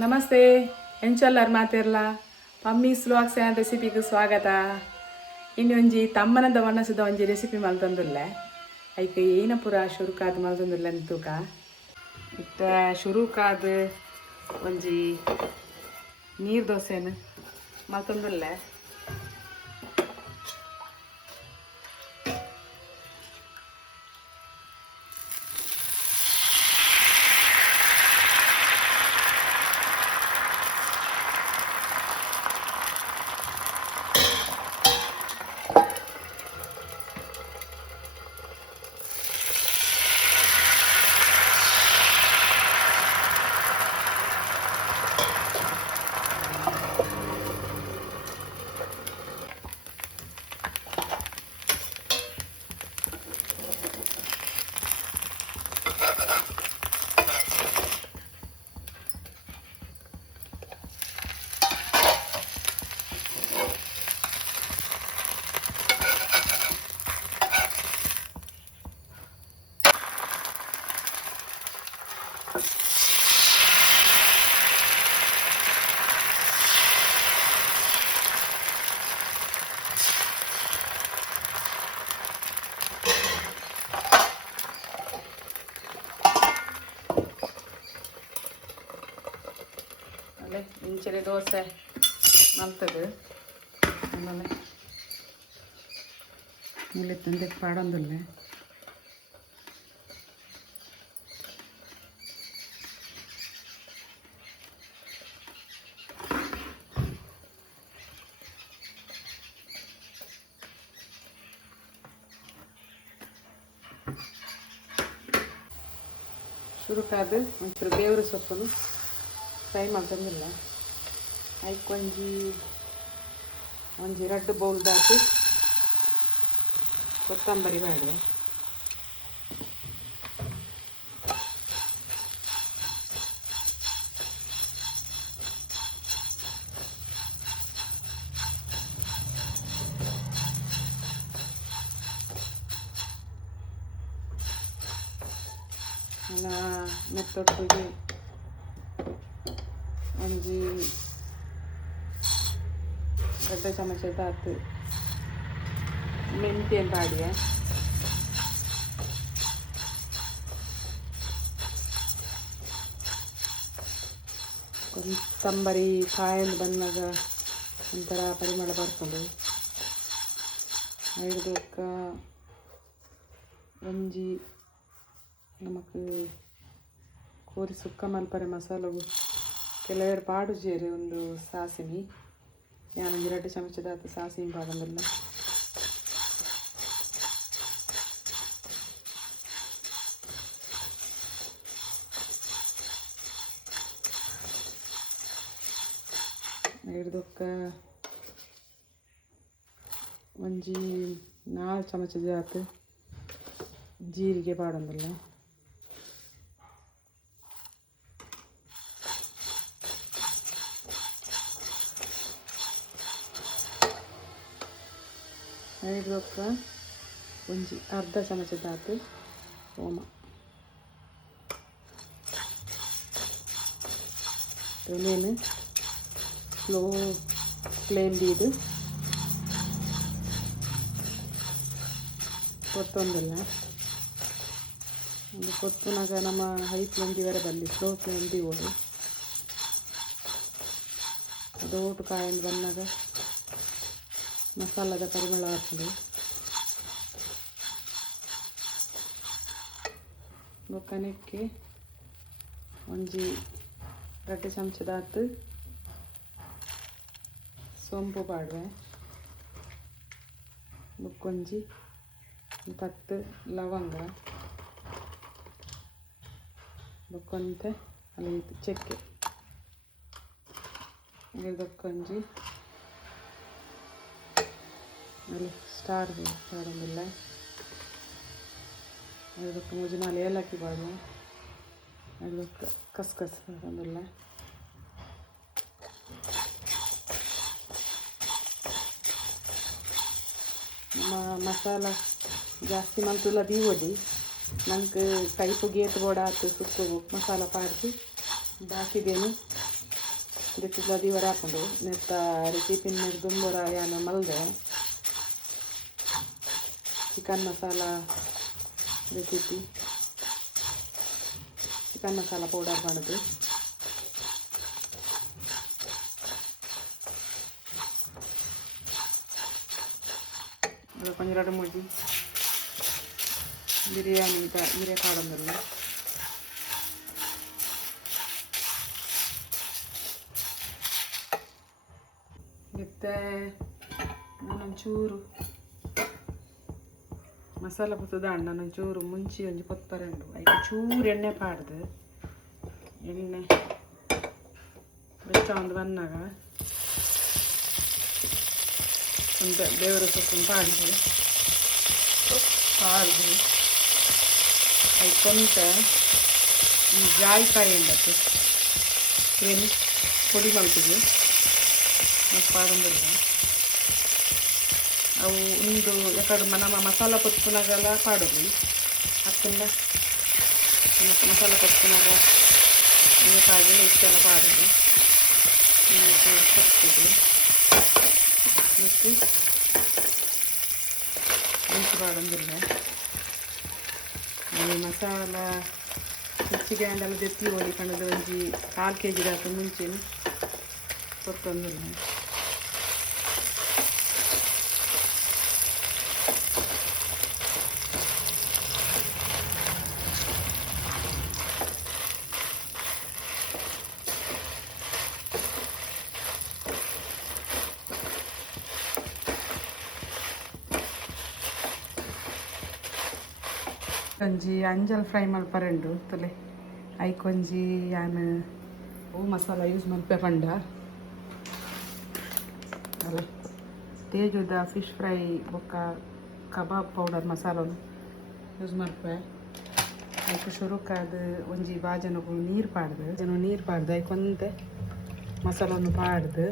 ನಮಸ್ತೆ ಎಂಚಲ್ಲರ್ ಮಾತಿರ್ಲ ಪಮ್ಮಿ ವ್ಲಾಗ್ಸ್ ಆ್ಯಂಡ್ ರೆಸಿಪಿಗೆ ಸ್ವಾಗತ. ಇನ್ನು ಒಂಜಿ ತಮ್ಮನದ ವನಸದ ಒಂಜಿ ರೆಸಿಪಿ ಮಲ್ತೊಂದುಲ್ಲೆ. ಐಕೆ ಏನ ಪುರ ಶುರುಕಾದ್ ಮಲ್ತೊಂದುಲ್ಲೆ ತೂಕ? ಇತ್ತ ಶುರುಕಾದ್ ಒಂಜಿ ನೀರು ದೋಸೆನ ಮಲ್ತೊಂದುಲ್ಲೆ. ಅಲ್ಲೇ ಇಂಚನೆ ದೋಸೆ ಮಲ್ತದು. ಆಮೇಲೆ ಇಲ್ಲಿ ತಂದೆ ಪಾಡೊಂದುಲ್ಲೆ. ಶುರುಕಾದ ಒಂಚೂರು ಬೇವ್ರ ಸೊಪ್ಪನ್ನು ಫ್ರೈ ಮಾಡ್ತಂದಿಲ್ಲ ಅದಕ್ಕೆ ಒಂಜಿ ಒಂಜಿ ಬೌಲ್ ದಾಟಿ ಕೊತ್ತಂಬರಿ ಬಾಡಿಗೆ ಮೆತ್ತೊಟ್ಟಿಗೆ ಒಂಜಿ ದೊಡ್ಡ ಚಮಚ ತಾತು ಮೆಂತ್ಯನ್ ಪಾಡಿಗೆ ಕೊತ್ತಂಬರಿ ಕಾಯಲ್ಲಿ ಬಂದಾಗ ಒಂಥರ ಪರಿಮಳ ಬರ್ತದೆ ಹಿಡ್ದಕ್ಕ ಒಂಜಿ ನಮಕ್ ಕೋರಿ ಸುಕ್ಕ ಮಲ್ಪರೆ ಮಸಾಲಗು ಕೆಲವರು ಪಾಡು ಜೇರಿ ಒಂದು ಸಾಸಿನಿ ഞാനൊരു രണ്ട് ചമച്ചതാത്ത സാസിയും പാടുന്നില്ല ಹಿಡ್ದಕ್ಕ ಒಂಜಿ ನಾಲ್ಕು ಚಮಚ ಜಾತ್ ಜೀರಿಗೆ ಪಾಡೊಂದಿಲ್ಲ ಹಿಡ್ದಕ್ಕ ಒಂಜಿ ಅರ್ಧ ಚಮಚ ದಾತು. ಓಮ. ಎಲೆನು ಸ್ಲೋ ಫ್ಲೇಮ್ ಬೀದು ಕೊತ್ತೊಂದಿಲ್ಲ. ಒಂದು ಕೊತ್ತುನಾಗ ನಮ್ಮ ಹೈ ಫ್ಲೇಮ್ ವರೆ ಬರಲಿ ಸ್ಲೋ ಫ್ಲೇಮ್ ಓಡು ದೊಡ್ಡ ಕಾಯಿಂದ ಬಂದಾಗ ಮಸಾಲದ ಪರಿಮಳ ಬರ್ತದೆ ಬೊಕ್ಕನೆಕ್ಕೆ ಒಂಜಿ ರಡ್ಡು ಚಮಚದಾತು ಸೋಂಪು ಪಾಡುವೆ. ಬೊಕ್ಕೊಂಜಿ ಪತ್ತು ಲವಂಗ. ಬೊಕ್ಕೊಂತೆ ಅಲ್ಲಿ ಚಕ್ಕೆ. ಇದಕ್ಕೊಂಜಿ ಅಲ್ಲಿ ಸ್ಟಾರ್ ಪಾಡೋದಿಲ್ಲ ಅದಕ್ಕೆ ಮುಜಿನಾಲ್ ಏಲಕ್ಕಿ ಪಾಡು ಅದಕ್ಕೆ ಕಸ್ಕಸ್ ಪಾಡೋದಿಲ್ಲ ನಮ್ಮ ಮಸಾಲ ಜಾಸ್ತಿ ಮಂತುಲ ದೀವೊಡಿ ನಂಗೆ ಕೈಪು ಗೇತ್ ಬೋಡ ಆತು ಸುಕ್ಕು ಮಸಾಲ ಪಾಡ್ತಿ ಬಾಕಿದೇನು ಇದಕ್ಕೆ ಹೊರ ಹಾಕೊಂಡು, ನೆತ್ತ ರೆಸಿಪಿ ದುಂಬರ ಏನು ಮಲ್ದೆ. chicken masala recipe chicken masala powder ಮಾಡೋದು ಅದು ಕೊಂಚ ಎರಡು ಮೂಡಿ ಬಿರಿಯಾನಿ ಇದ ಹೀರೆ ಕಾಡಂಬಲ್ಲ ಮತ್ತೆ ನಾನೊಂಚೂರು ಮಸಾಲ ಪುತ್ತದ ಹಣ್ಣು ನಾನೊಂಚೂರು ಮುಂಚಿ ಒಂಜಿ ಕೊತ್ತರೆಂಡು ಐದು ಚೂರು ಎಣ್ಣೆ ಪಾಡ್ದು ಎಣ್ಣೆ ಬೆಚ್ಚ ಒಂದು ಬಂದಾಗ ಒಂದು ಬೇವರ ಸೊಪ್ಪನ್ನು ಪಾಡಿದೆ ಪಾಡ್ದು ಅದು ಕೊಂತ ಈ ಜಾಯಿಕಾಯಿ ಉಂಡತ್ತು ಏನು ಪೊಡಿ ಮಲ್ತಿದ್ವಿ ಮತ್ತು ಪಾಡಂದಿಲ್ಲ ಅವು ಒಂದು ಯಾಕಡೆ ನಮ್ಮ ಮಸಾಲ ಕೊತ್ಪುನಾಗೆಲ್ಲ ಪಾಡೋದು. ಅದರಿಂದ ಮಸಾಲ ಕೊತ್ಪುನಾಗ ನೀಟಾಗಿ ಇಷ್ಟೆಲ್ಲ ಪಾಡೋದು. ಕೊಡ್ತೀವಿ. ಮತ್ತು ಮೆಣಸು ಪಾಡಂದಿಲ್ಲ ಈ ಮಸಾಲ, ಹೆಚ್ಚಿಗೆ ಅಂಡೆಲ್ಲ ದೆತ್ತಿ ಹೋಗಿ ಕಣದ ಒಂಜಿ ಕಾಲು ಕೆ ಜಿ ಹಾಕಿ ಮುಂಚೆ ಕೊತ್ತಂದಿಲ್ಲ ಒಂಜಿ ಅಂಜಲ್ ಫ್ರೈ ಮಲ್ಪರೆಂಡು ತುಲೆ. ಐಕೊಂಜಿ ಆಮೇಲೆ ಹೂ ಮಸಾಲ ಯೂಸ್ ಮಲ್ಪೆ ಪಂಡ. ಅಲ್ಲ, ತೇಜುದ ಫಿಶ್ ಫ್ರೈ ಬೊಕ್ಕ ಕಬಾಬ್ ಪೌಡರ್ ಮಸಾಲನು ಯೂಸ್ ಮಲ್ಪೆ. ಐಕು ಶುರುಕಾದ ಒಂಜಿ ಬಾಜನಗು ನೀರು ಪಾಡ್ದು ಜನ ನೀರು ಪಾಡ್ದು, ಐಕೊಂತೆ ಮಸಾಲನ್ನು ಪಾಡ್ದು.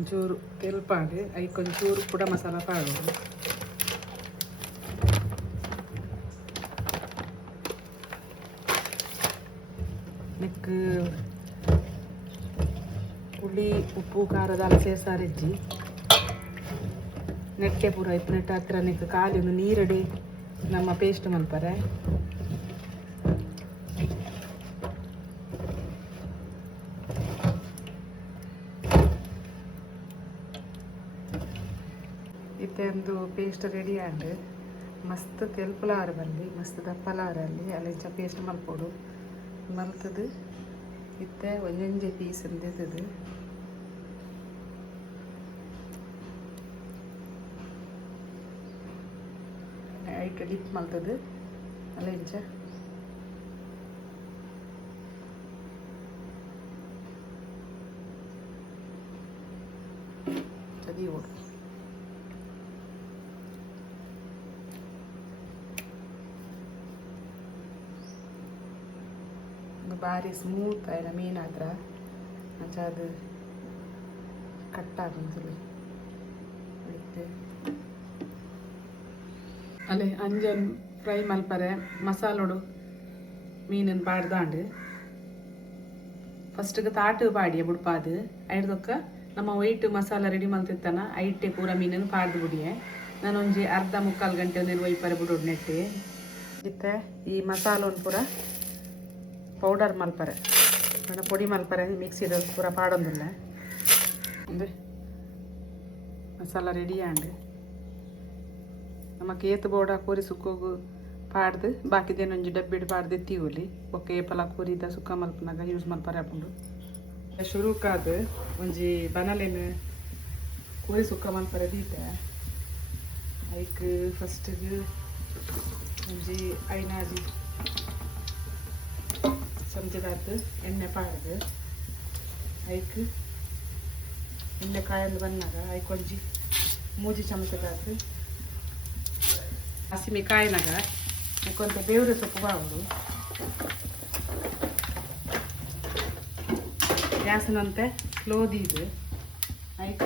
ಒಂಚೂರು ತೆಲ್ ಪಾಡಿ ಐಕೊಂಚೂರು ಪುಡ ಮಸಾಲ ಪಾಡೋದು ನೆಕ್ ಹುಳಿ ಉಪ್ಪು ಖಾರದ ಸೇರ್ಸಾರಿಜ್ಜಿ ನೆಟ್ಟೆ ಪೂರ ಇಪ್ಪು ನೆಟ್ಟ ಹತ್ರ ನೆಕ್ ಕಾಲಿನ ನೀರಡಿ ನಮ್ಮ ಪೇಸ್ಟ್ ಮಲ್ಪರೆ ಇತ್ತೊಂದು ಪೇಸ್ಟ್ ರೆಡಿ ಆಂಡ್ ಮಸ್ತ್ ತೆಲ್ಪುಲಾರ ಬಲ್ಲಿ ಮಸ್ತ್ ದಪ್ಪಲಾರ ಅಲ್ಲಿ ಅಲ್ಲಿಂಚ ಪೇಸ್ಟ್ ಮಲ್ಪೊಡು ಮಲ್ತದು ಇತ್ತೆ ಒಂಜೊಂಜೆ ಪೀಸ್ ಎಂದಿದ್ದದು ಐಟ್ ಡಿಪ್ ಮಲ್ತದು ಅಲ್ಲಿಂಚ ಚದಿ ಓಡು ಬಾರಿ ಸ್ಮೂತ್ ಆಯ್ತ ಮೀನ್ ಅಂಚ ಅದು ಕಟ್ ಮತ್ತೆ ಅಲ್ಲೇ ಅಂಜನ್ ಫ್ರೈ ಮಲ್ಪರೆ ಮಸಾಲೋಡು ಮೀನನ್ನು ಪಾಡ್ದಾಂಡು ಫಸ್ಟ್ಗೆ ತಾಟು ಪಾಡಿಯ ಬುಡ್ಪಾದು ಐಡ್ದೊಕ್ಕ ನಮ್ಮ ವೈಟ್ ಮಸಾಲ ರೆಡಿ ಮಲ್ತಿತ್ತನ ಐಟೆ ಪೂರ ಮೀನನ್ನು ಪಾಡ್ದು ಬಿಡಿಯೆ. ನಾನೊಂಜಿ ಅರ್ಧ ಮುಕ್ಕಾಲು ಗಂಟೆ ಒಂದೇನು ಒಯ್ಪರೆ ಬಿಡೋಡು ನೆಟ್ಟಿ. ಇತ್ತೆ, ಈ ಮಸಾಲವನ್ನು ಪೂರ ಪೌಡರ್ ಮಲ್ಪರೆ. ನನ್ನ ಪೊಡಿ ಮಲ್ಪರೆ ಇದು ಪೂರ ಪಾಡೊಂದಿಲ್ಲ. ಅಂದರೆ ಮಸಾಲ ರೆಡಿ ಆಂಡ್ ನಮಕ್ ಏತ್ ಬೋಡ ಕೋರಿ ಸುಕ್ಕೋಗು ಪಾಡ್ದು ಬಾಕಿದೇನೊಂಜಿ ಡಬ್ಬಿಡ್ ಪಾಡ್ದು ತೀವಲಿ ಬೊಕ್ಕ ಏಪಲ ಕೋರಿದ ಸುಕ್ಕ ಮಲ್ಪನಾಗ ಯೂಸ್ ಮಲ್ಪರೆ ಹಾಕೊಂಡು. ಶುರುಕಾದ ಒಂಜಿ ಬನಲೆನ್ ಕೋರಿ ಸುಕ್ಕ ಮಲ್ಪರೆ ದೀತೆ. ಐಕ್ ಫಸ್ಟಿಗೆ ಒಂಜಿ ಐನಾಜಿ. ಚಮಚದಾರ್ದು ಎಣ್ಣೆ ಪಾಡ್ದು ಐಕ್ ಎಣ್ಣೆ ಕಾಯಲು ಬಂದಾಗ ಐಕೊಂಜಿ ಮೂಜಿ ಚಮಚದಾರ್ದು ಹಸಿಮೆ ಕಾಯಿನಾಗ ಐಕೊಂತ ಬೇವ್ರೆ ಸೊಪ್ಪು ಬಾವುದು ಗ್ಯಾಸ್ನಂತೆ ಸ್ಲೋ ದೀದು ಐಕ್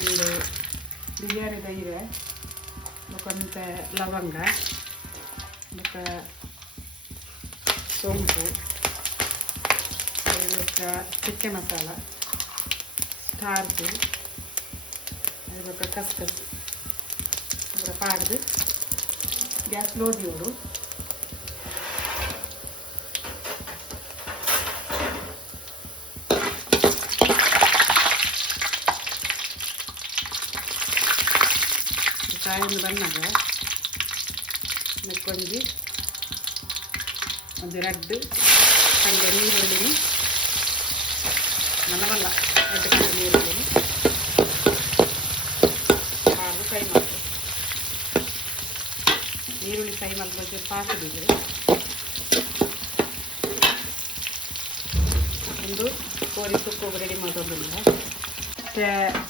ಒಂದು ಬಿರಿಯಾನಿ ದೈರೆ ಕೊಂತ ಲವಂಗ ಮತ್ತು ಸೋಂಪು ಅದಕ್ಕೆ ಚಕ್ಕೆ ಮಸಾಲ ಸ್ಟಾರ್ಚು ಅದಕ್ಕೆ ಕಸ್ಕಸ್ ಅದರ ಪಾಡ್ದು ಗ್ಯಾಸ್ ಸ್ಲೋ ದಿಯೋಡು ಕಾಯಿಂದ ಬಂದಾಗ ಮೆಕ್ಕೊಂಜಿ ಒಂದು ರಡ್ಡು ಕಂಡೆ ನೀರುಳ್ಳಿನಿ ಮನವಲ್ಲ ರಡ್ಡು ಕಂಡೆ ನೀರುಳ್ಳಿನಿ ಹಾಗೂ ಫ್ರೈ ಮಾಡ್ಬೇಕು ಈರುಳ್ಳಿ ಫ್ರೈ ಮಾಡ್ಬೇಕು ಪಾಕದಿದ್ರೆ ಒಂದು ಕೋರಿ ತುಪ್ಪ ರೆಡಿ ಮಾಡೋದಿಲ್ಲ. ಮತ್ತು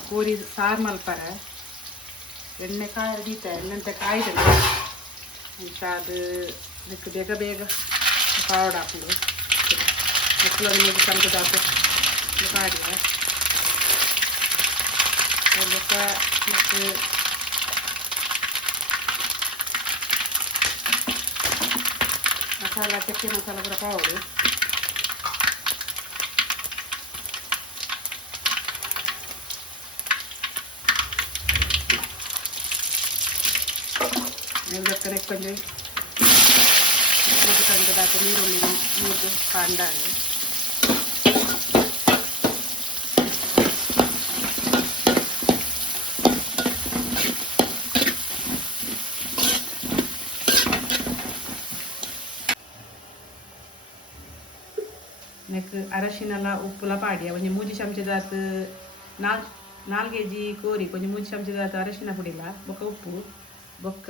ಕೋರಿ ಸಾರು ಮಲ್ಪರೆ. ಎಣ್ಣೆ ಕಾಯಿ ಹಿಡಿತ ಎಣ್ಣೆಂತ ಕಾಯ್ದಲ್ಲ ಅಂತ ಅದು ಅದಕ್ಕೆ ಬೇಗ ಬೇಗ ಪಾವಡ್ ಹಾಕೋದು ಮಕ್ಕಳನ್ನು ನೀವು ಸಂಗದ ಹಾಕು ಕಾಡಿಯ ಅದಕ್ಕೆ ಮತ್ತು ಮಸಾಲ ಚಕ್ಕೆ ಮಸಾಲ ಕೂಡ ಹಾಕಬೇಕು ಕೊಂಚ ಇದು ಕಂಡು ಬಾಕ ನೀರುಳ್ಳಿ ಮೂರು ಕಾಂಡಾಗಿ எனக்கு அரசினெல்லாம் உப்புலாம் பாடியா? கொஞ்சம் மூச்சு சமைச்சதாத்து நாலு நாலு கேஜி கோரி கொஞ்சம் மூச்சு சமைச்சதாத்து அரசின பொடியில ஒக்க உப்பு ஒக்க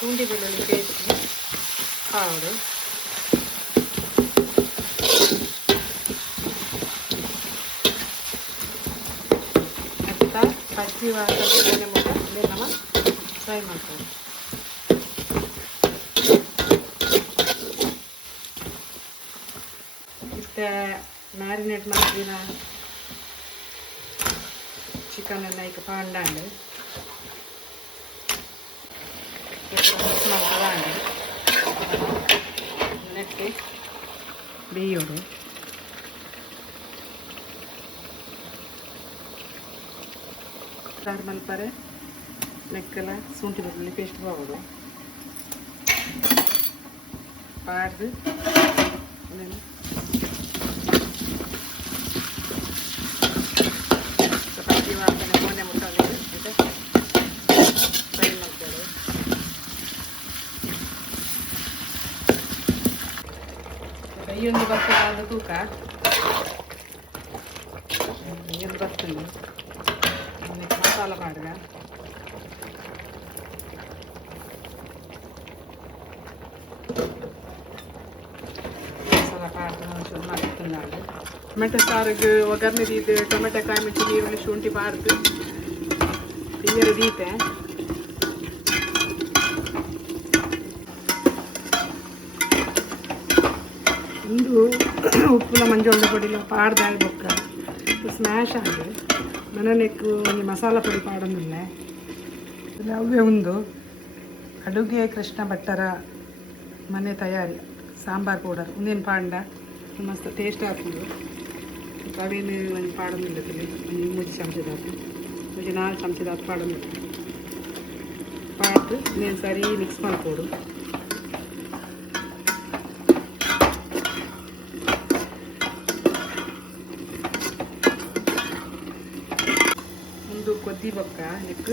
ಶುಂಠಿ ಬೆಳ್ಳುಳ್ಳಿ ಪೇಸ್ಟ್ ಪೌಡರ್ ಅಂತ ಪಚ್ಚಿ ವಾರ ಮುಖ ನಮ್ಮ ಫ್ರೈ ಮಾಡ್ತೇವೆ ಇಷ್ಟ ಮ್ಯಾರಿನೇಟ್ ಮಾಡಿದ ಚಿಕನ್ ಎಲ್ಲ ಈಗ ಪಾಂಡಾಂಡು. ಮಿಕ್ಸ್ ಮಾಡ್ಕೊಳ್ಳಂಡು ನೆಟ್ಟಿ ಬೇಯೋಡು ಸಾರು ಮಲ್ಪರೆ ಲೆಕ್ಕಲ ಶುಂಠಿ ಬೆಳ್ಳುಳ್ಳಿ ಪೇಸ್ಟ್ ಬಾಗೋದು ಪಾಡ್ದು ಆಮೇಲೆ надо кулка. ఇది వస్తుంది మనకి మసాలా మాదిరిగా ಟೊಮೆಟೊ ಸಾರಿಗೆ ಒಗ್ಗರಣೆ ರೀತೆ ಟೊಮೆಟೊ ಕಾಯಿ ಮೆಚ್ಚಿ ನೀರುಳ್ಳಿ ಶುಂಠಿ ಬಾರ್ದು ನೀರು ರೀತೆ ಮಂಜೊಳ್ಳ ಪೊಡಿಲ ಪಾಡ್ದಾಯ ಬೊಕ್ಕ ಸ್ಮ್ಯಾಶ್ ಆಗಿ ಮನೆಲೆಕ್ಕು ಒಂದು ಮಸಾಲ ಪುಡಿ ಪಾಡೊಂದಿಲ್ಲ ಅವೇ ಒಂದು ಅಡುಗೆ ಕೃಷ್ಣ ಭಟ್ಟರ ಮನೆ ತಯಾರಿ, ಸಾಂಬಾರ್ ಪೌಡರ್ ಒಂದೇನು ಪಾಂಡ. ಮಸ್ತ್ ಟೇಸ್ಟ್ ಆಗ್ತದೆ. ಅವೇನು ಒಂದು ಪಾಡೋದಿಲ್ಲ ಒಂದು ಮೂರು ಚಮಚದಾತು ಮೂಜಿ ನಾಲ್ಕು ಚಮಚದಾತು ಪಾಡೋದಿಲ್ಲ ಪಾಡ್ದು ಇನ್ನೇನು ಸರಿ ಮಿಕ್ಸ್ ಮಾಡ್ಕೊಡು. ಬೊಕ್ಕ ನೆಕ್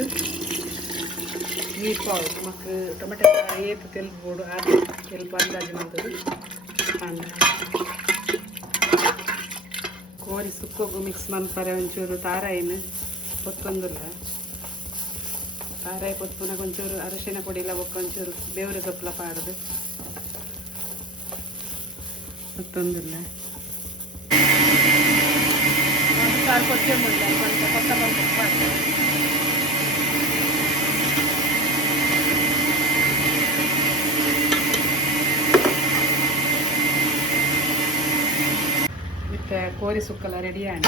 ನೀರು ಪಾವು ಮಕ್ಕ ಟೊಮೆಟೊ ಏತ್ ತೆಲ್ಬೋದು ಅದು ತೆಲ್ಪ ಅಂದಾಜು ಮಾಡ್ತದೆ ಅಂಡ ಕೋರಿ ಸುಕ್ಕೋಗು ಮಿಕ್ಸ್ ಮನ್ಪರೆ ಒಂಚೂರು. ತಾರಾಯಿನ ಹೊತ್ತೊಂದಿಲ್ಲ ಖಾರ ಪುನಃ ಒಂಚೂರು ಅರಶಿನ ಪುಡಿ ಇಲ್ಲ ಒಕ್ಕ ಒಂಚೂರು ಬೇವರೆ ಸೊಪ್ಪಲ ಪಾಡದು. ಮತ್ತೊಂದಿಲ್ಲ ಸಾರು ಕೊತ್ತಂಬರಿ ಕೊಂಚ ಕೊತ್ತಂಬರಿ ಸೊಪ್ಪು ಹಾಕ್ತೇವೆ. ಮತ್ತೆ ಕೋರಿ ಸುಕ್ಕಲ ರೆಡಿ ಆಂಡ್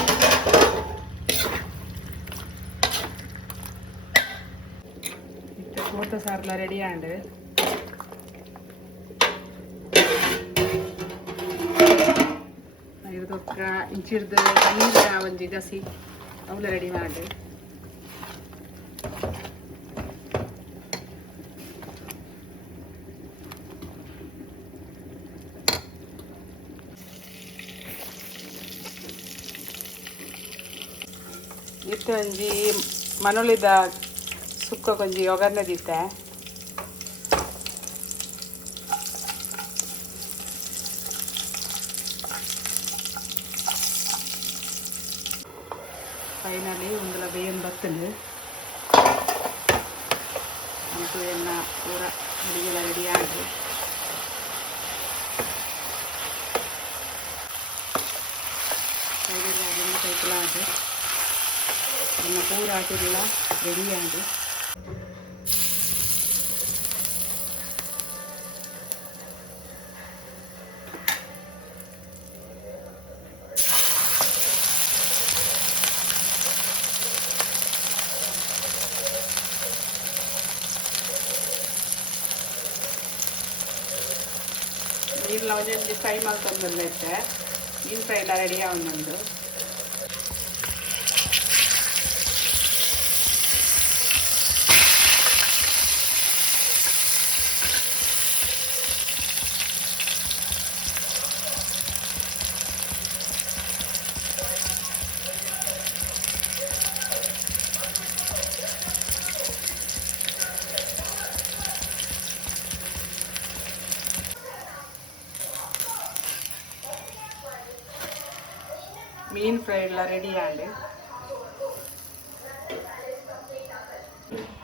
ಮತ್ತೆ ಕೋತ ಸಾರ್ಲ ರೆಡಿ ಆಂಡ್ ಇದಕ್ಕ ಇಂಚಿಡ್ದು ನೀರ ಒಂಜಿ ಗಸಿ ಅವಳ ರೆಡಿ ಮಾಡಿ ಇತ್ತು ಒಂಜಿ ಮನೊಳಿದ ಸುಕ್ಕ ಗಂಜಿ ಒಗರ್ನೆ ದಿತ್ತೆ ఇలా రెడీ అండి దీనిలో వచ్చేసి ఫ్రై మల్తుందండి అయితే డీప్ ఫ్రై ఇలా రెడీ అవునండి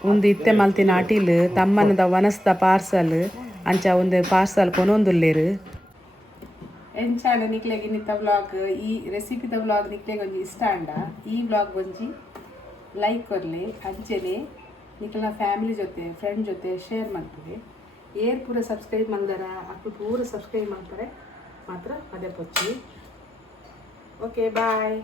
ಒಂದು ಇತ್ತೆ ಮಲ್ತಿನ ಅಟಿಲ್ ತಮ್ಮನದ ವನಸ್ದ ಪಾರ್ಸಲ್ ಅಂಚ ಒಂದು ಪಾರ್ಸಲ್ ಕೊನೊಂದುಲ್ಲೇರು. ಎಂಚಾಂಡ ನಿಕ್ಲೆಗೆ ನಿತ್ತ ವ್ಲಾಗ್ ಈ ರೆಸಿಪಿದ ವ್ಲಾಗ್ ನಿಕ್ಲೆಗೆ ಒಂಜಿ ಇಷ್ಟ ಅಂಡ. ಈ ವ್ಲಾಗ್ ಒಂಜಿ ಲೈಕ್ ಕೊರ್ಲೆ ಅಂಚೆನೆ ನಿಕ್ಲ ಫ್ಯಾಮಿಲಿ ಜೊತೆ ಫ್ರೆಂಡ್ ಜೊತೆ ಶೇರ್ ಮಾಡ್ತೀವಿ. ಏರ್ ಪೂರ ಸಬ್ಸ್ಕ್ರೈಬ್ ಮಾಡಿದಾರ ಅಕ್ಕ ಪೂರ ಸಬ್ಸ್ಕ್ರೈಬ್ ಮಾಡ್ತಾರೆ ಮಾತ್ರ ಅದೇ ಪೊಚ್ಚಿ. Okay bye